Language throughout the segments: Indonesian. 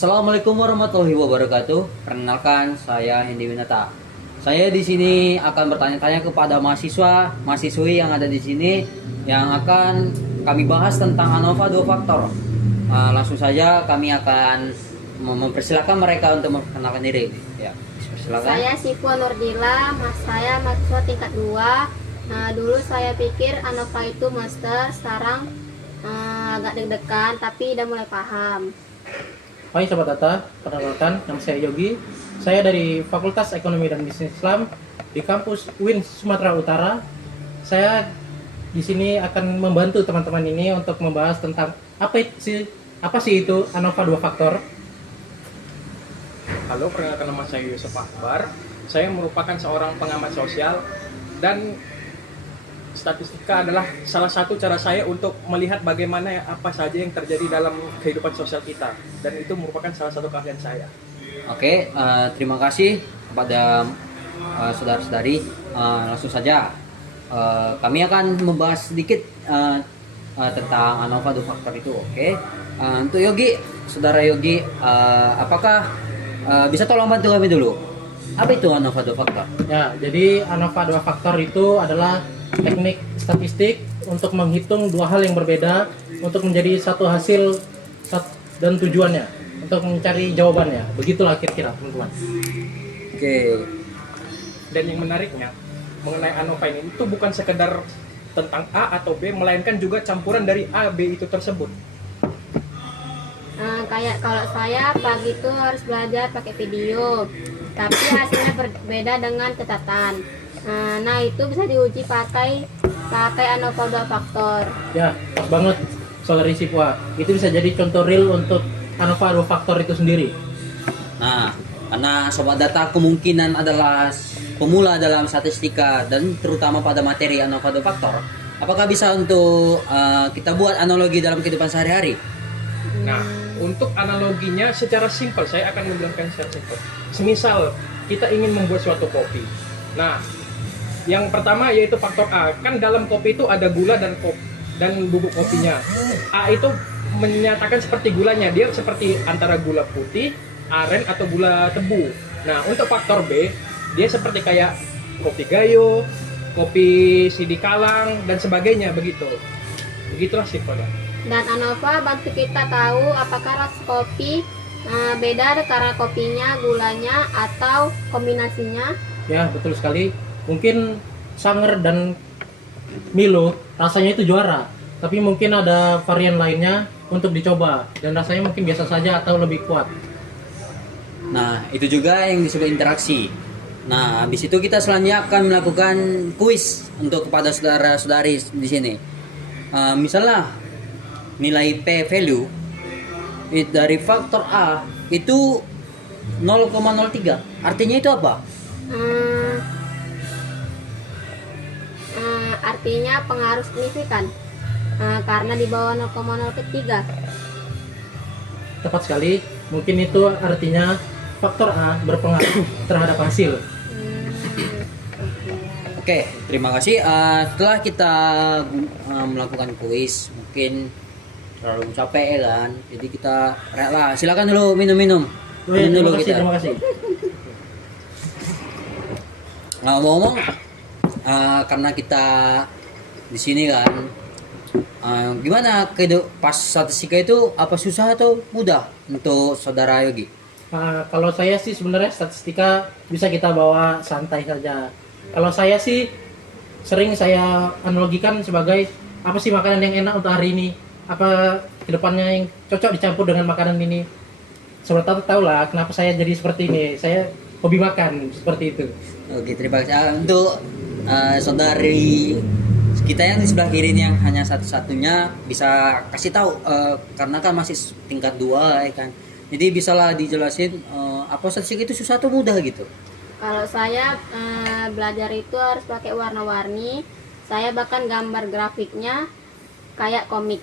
Assalamualaikum warahmatullahi wabarakatuh. Perkenalkan, saya Hendy Winata. Saya di sini akan bertanya-tanya kepada mahasiswa, mahasiswi yang ada di sini yang akan kami bahas tentang ANOVA 2 faktor. Langsung saja kami akan mempersilahkan mereka untuk memperkenalkan diri. Ya, silakan. Saya Sifwa Nurdila, saya mahasiswa tingkat 2. Dulu saya pikir ANOVA itu master, sekarang agak deg-degan tapi udah mulai paham. Hai Sobat Data, perkenalkan nama saya Yogi. Saya dari Fakultas Ekonomi dan Bisnis Islam di kampus UIN Sumatera Utara. Saya di sini akan membantu teman-teman ini untuk membahas tentang apa sih itu ANOVA 2 faktor. Halo, perkenalkan nama saya Yusuf Akbar. Saya merupakan seorang pengamat sosial dan statistika adalah salah satu cara saya untuk melihat bagaimana apa saja yang terjadi dalam kehidupan sosial kita, dan itu merupakan salah satu keahlian saya. Oke, terima kasih kepada saudara-saudari. Langsung saja kami akan membahas sedikit tentang ANOVA 2 faktor itu. Oke, untuk Yogi, saudara Yogi, apakah bisa tolong bantu kami dulu? Apa itu ANOVA 2 faktor? Ya, jadi ANOVA 2 faktor itu adalah teknik statistik untuk menghitung dua hal yang berbeda untuk menjadi satu hasil dan tujuannya untuk mencari jawabannya. Begitulah kira-kira teman-teman. Oke. Dan yang menariknya mengenai ANOVA ini itu bukan sekedar tentang A atau B, melainkan juga campuran dari A, B itu tersebut. Kayak kalau saya pagi itu harus belajar pakai video, tapi hasilnya berbeda dengan catatan. Nah itu bisa diuji pakai ANOVA 2 faktor. Ya, pas banget Saudari Sifwa. Itu bisa jadi contoh real untuk ANOVA 2 faktor itu sendiri. Nah, karena Sobat Data kemungkinan adalah pemula dalam statistika dan terutama pada materi ANOVA 2 faktor, apakah bisa untuk kita buat analogi dalam kehidupan sehari-hari? Nah, untuk analoginya secara simpel, saya akan menjelaskan secara simpel. Semisal kita ingin membuat suatu kopi. Nah, yang pertama yaitu faktor A. Kan dalam kopi itu ada gula dan bubuk kopinya. A itu menyatakan seperti gulanya, dia seperti antara gula putih, aren atau gula tebu. Nah, untuk faktor B, dia seperti kayak kopi gayo, kopi sidikalang dan sebagainya begitu. Begitulah simpelnya. Dan ANOVA bantu kita tahu apakah rasa kopi beda karena kopinya, gulanya, atau kombinasinya. Ya, betul sekali. Mungkin Sanger dan Milo rasanya itu juara, tapi mungkin ada varian lainnya untuk dicoba dan rasanya mungkin biasa saja atau lebih kuat. Nah, itu juga yang disebut interaksi. Nah, habis itu kita selanjutnya akan melakukan kuis untuk kepada saudara-saudari di sini. Misalnya nilai P value dari faktor A itu 0,03. Artinya itu apa? Artinya pengaruh signifikan karena di bawah 0,03. Tepat sekali. Mungkin itu artinya faktor A berpengaruh terhadap hasil. Oke, terima kasih. Setelah kita melakukan kuis, mungkin terlalu capek ya kan, jadi kita rehat lah. Silakan dulu minum-minum. Minum dulu kita. Terima kasih. Nah, ngomong karena kita di sini kan, gimana pas statistika itu apa susah atau mudah untuk saudara Yogi? Kalau saya sih sebenarnya statistika bisa kita bawa santai saja. Kalau saya sih sering saya analogikan sebagai apa sih makanan yang enak untuk hari ini, apa kedepannya yang cocok dicampur dengan makanan ini. Sobat tahu lah kenapa saya jadi seperti ini. Saya hobi makan seperti itu. Oke, terima kasih. Untuk saudari kita yang di sebelah kiri ini yang hanya satu-satunya bisa kasih tahu karena kan masih tingkat 2 ya kan. Jadi bisalah dijelasin apa statistik itu susah atau mudah gitu. Kalau saya belajar itu harus pakai warna-warni. Saya bahkan gambar grafiknya kayak komik.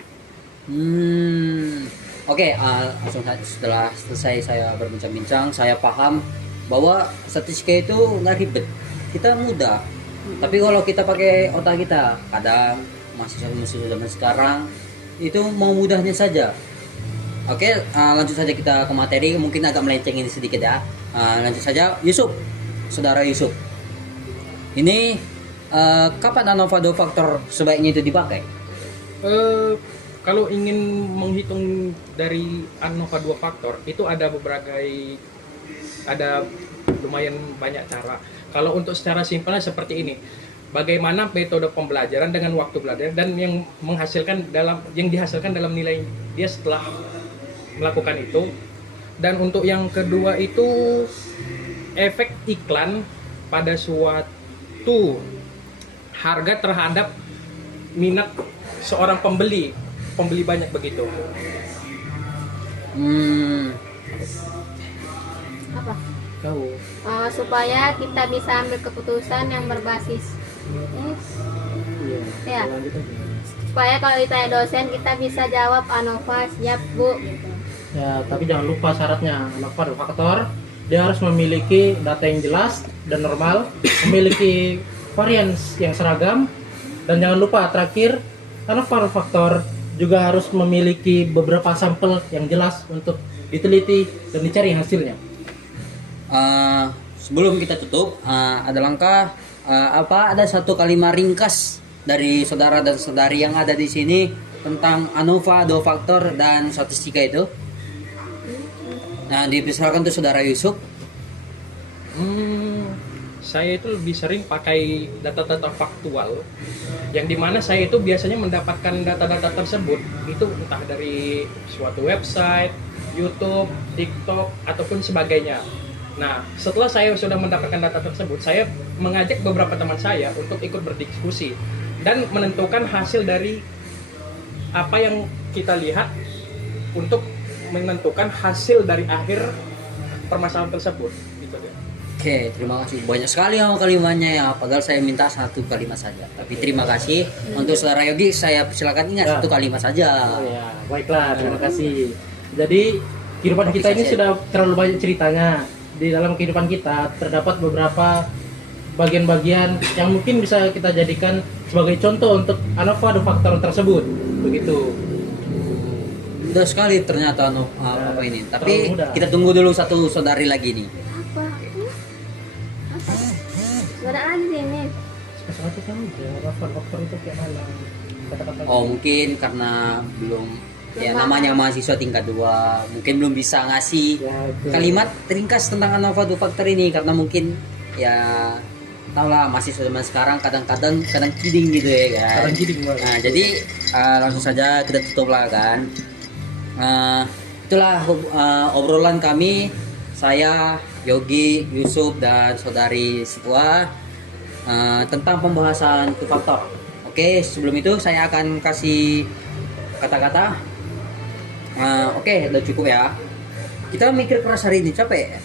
Oke, langsung setelah selesai saya berbincang-bincang, saya paham bahwa statistika itu nggak ribet, kita mudah. Tapi kalau kita pakai otak kita, kadang mahasiswa zaman sekarang itu mau mudahnya saja. Oke, lanjut saja kita ke materi. Mungkin agak melenceng ini sedikit ya. Lanjut saja, Yusuf, saudara Yusuf. Ini kapan ANOVA 2 faktor sebaiknya itu dipakai? Kalau ingin menghitung dari ANOVA 2 faktor itu ada lumayan banyak cara. Kalau untuk secara simpelnya seperti ini. Bagaimana metode pembelajaran dengan waktu belajar dan yang dihasilkan dalam nilai dia setelah melakukan itu. Dan untuk yang kedua itu efek iklan pada suatu harga terhadap minat seorang pembeli banyak begitu. Apa? Kau. Supaya kita bisa ambil keputusan yang berbasis Iya. Ya. Lanjut aja. supaya kalau ditanya dosen kita bisa jawab ANOVA siap bu gitu. Ya, tapi jangan lupa syaratnya. ANOVA 2 faktor, dia harus memiliki data yang jelas dan normal, memiliki varians yang seragam, dan jangan lupa terakhir, ANOVA 2 faktor juga harus memiliki beberapa sampel yang jelas untuk diteliti dan dicari hasilnya. Sebelum kita tutup, ada langkah ada satu kalimat ringkas dari saudara dan saudari yang ada di sini tentang ANOVA 2 faktor dan statistika itu. Nah, dipersilakan tuh saudara Yusuf. Saya itu lebih sering pakai data-data faktual, yang dimana saya itu biasanya mendapatkan data-data tersebut itu entah dari suatu website, YouTube, TikTok, ataupun sebagainya. Nah, setelah saya sudah mendapatkan data tersebut, saya mengajak beberapa teman saya untuk ikut berdiskusi dan menentukan hasil dari apa yang kita lihat untuk menentukan hasil dari akhir permasalahan tersebut. Gitu deh. Oke, terima kasih. Banyak sekali kalimatnya ya, padahal saya minta satu kalimat saja. Tapi terima kasih. Untuk saudara Yogi, saya persilakan ingat Ya. satu kalimat saja. Oh ya, baiklah, terima kasih. Jadi kehidupan kita ini sudah terlalu banyak ceritanya. Di dalam kehidupan kita terdapat beberapa bagian-bagian yang mungkin bisa kita jadikan sebagai contoh untuk ANOVA 2 faktor tersebut. Begitu. Mudah sekali ternyata apa ini. Tapi terlalu mudah. kita tunggu dulu satu saudari lagi nih. Apa? Apa? Sudah lagi sini. Satu kan ANOVA 2 faktor itu kayak mana? Kata-kata. Oh, mungkin karena belum ya namanya mahasiswa tingkat 2, mungkin belum bisa ngasih Ya, itu. kalimat ringkas tentang ANOVA 2 faktor ini karena mungkin ya tau lah mahasiswa zaman sekarang kadang kidding gitu ya kan. Kadang kidding, Bang. Nah, jadi langsung saja kita tutup lah kan. Itulah obrolan kami, saya Yogi, Yusuf, dan saudari Sipwa tentang pembahasan 2 faktor. Oke, sebelum itu saya akan kasih kata-kata. Oke, udah cukup ya. Kita mikir keras hari ini, capek.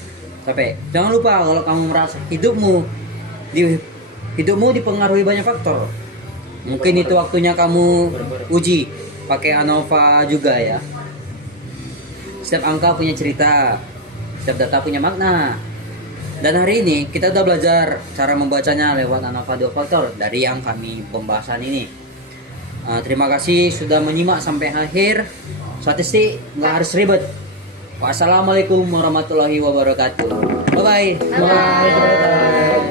Jangan lupa kalau kamu merasa hidupmu dipengaruhi banyak faktor. Mungkin itu waktunya kamu uji pakai ANOVA juga ya. Setiap angka punya cerita, setiap data punya makna. Dan hari ini kita udah belajar cara membacanya lewat ANOVA 2 faktor dari yang kami pembahasan ini. Terima kasih sudah menyimak sampai akhir. Statistik nggak harus ribet. Wassalamualaikum warahmatullahi wabarakatuh. Bye bye. Bye.